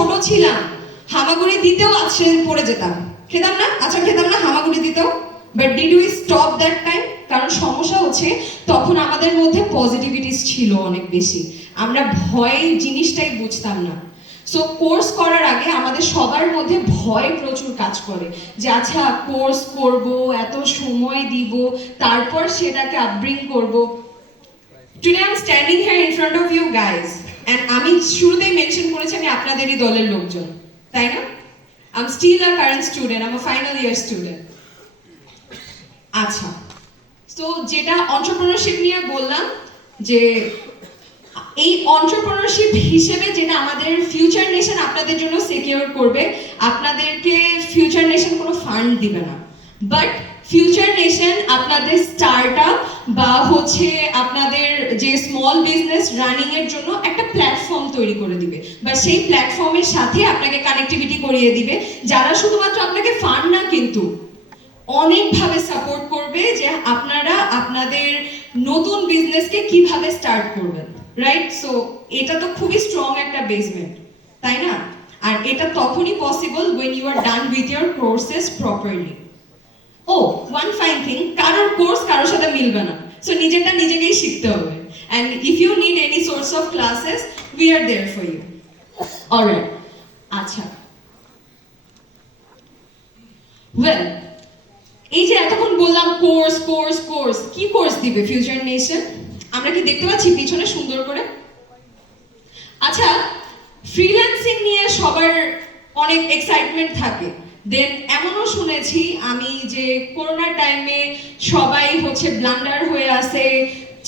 ছোট ছিলাম হামাগুড়ি দিতেও আছড়ে পড়ে যেতাম, খেতাম না, আচার খেতাম না, হামাগুড়ি দিতেও। But did we stop that time? কারণ সমস্যা হচ্ছে তখন আমাদের মধ্যে পজিটিভিটিস ছিল অনেক বেশি, আমরা ভয় জিনিসটাই বুঝতাম না। সো কোর্স করার আগে আমাদের সবার মধ্যে ভয় প্রচুর কাজ করে যে আচ্ছা কোর্স করব, এত সময় দিব, তারপর সেটাকে আপব্রিং করব। Today I am standing here in front of you guys, and আমি শুরুতেই মেনশন করেছি আমি আপনাদেরই দলের লোকজন, তাই না? I am still a current student, I am a final year student. আচ্ছা, তো যেটা এন্টারপ্রেনারশিপ নিয়ে বললাম, যে এই এন্টারপ্রেনারশিপ হিসেবে যেটা আমাদের ফিউচার নেশন আপনাদের জন্য সিকিউর করবে, আপনাদেরকে ফিউচার নেশন কোনো ফান্ড দিবে না, বাট ফিউচার নেশন আপনাদের স্টার্টআপ বা হচ্ছে আপনাদের যে স্মল বিজনেস রানিং এর জন্য একটা প্ল্যাটফর্ম তৈরি করে দিবে, বা সেই প্ল্যাটফর্মের সাথে আপনাকে কানেক্টিভিটি করিয়ে দিবে, যারা শুধুমাত্র আপনাকে ফান্ড না কিন্তু অনেকভাবে সাপোর্ট করবে যে আপনারা আপনাদের নতুন বিজনেসকে কিভাবে স্টার্ট করবেন, রাইট? সো এটা তো খুবই স্ট্রং একটা বেসমেন্ট, তাই না? আর এটা তখনই possible when you are done with your courses properly. ও one fine thing, কারোর কোর্স কারোর সাথে মিলবে না, সো নিজেরটা নিজেকেই শিখতে হবে, and if you need any source of classes we are there for you. Alright, আচ্ছা, well, এই যে এতক্ষণ বললাম কোর্স কোর্স কোর্স, কি কোর্স দিবে ফিউচার নেশন? আমরা কি দেখতে পাচ্ছি পিছনে সুন্দর করে? আচ্ছা, ফ্রিল্যান্সিং নিয়ে সবার অনেক এক্সাইটমেন্ট থাকে, দেন এমনও শুনেছি আমি যে করোনার টাইমে সবাই হচ্ছে ব্লান্ডার হয়ে আছে,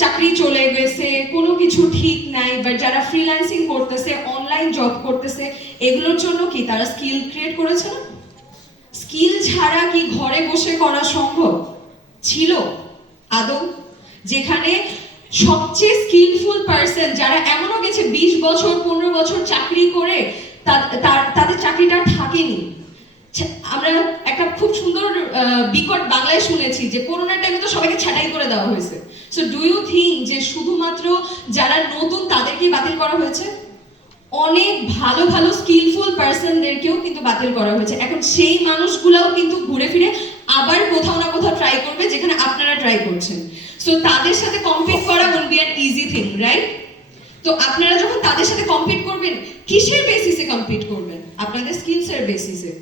চাকরি চলে গেছে, কোনো কিছু ঠিক নাই, বাট যারা ফ্রিল্যান্সিং করতেছে, অনলাইন জব করতেছে, এগুলোর জন্য কি তারা স্কিল ক্রিয়েট করেছে না? স্কিল ছাড়া কি ঘরে বসে করা সম্ভব ছিল আদৌ? যেখানে সবচেয়ে স্কিলফুল পার্সন যারা এমনও গেছে 20 বছর 15 বছর চাকরি করে তাদের চাকরিটা থাকেনি। আমরা একটা খুব সুন্দর বিকট বাংলায় শুনেছি যে করোনার টাইমে তো সবাইকে ছাঁটাই করে দেওয়া হয়েছে। সো ডু ইউ থিঙ্ক যে শুধুমাত্র যারা নতুন তাদেরকেই বাতিল করা হয়েছে? অনেক ভালো ভালো স্কিলফুল পার্সনদেরকেও কিন্তু বাতিল করা হয়েছে। এখন সেই মানুষগুলোও কিন্তু ঘুরে ফিরে আবার কোথাও না কোথাও ট্রাই করবে যেখানে আপনারা ট্রাই করছেন। সো তাদের সাথে কম্পিট করা will be an easy thing, right? তো আপনারা যখন তাদের সাথে কম্পিট করবেন, কিসের বেসিসে কম্পিট করবেন? আপনাদের স্কিলসের বেসিসে।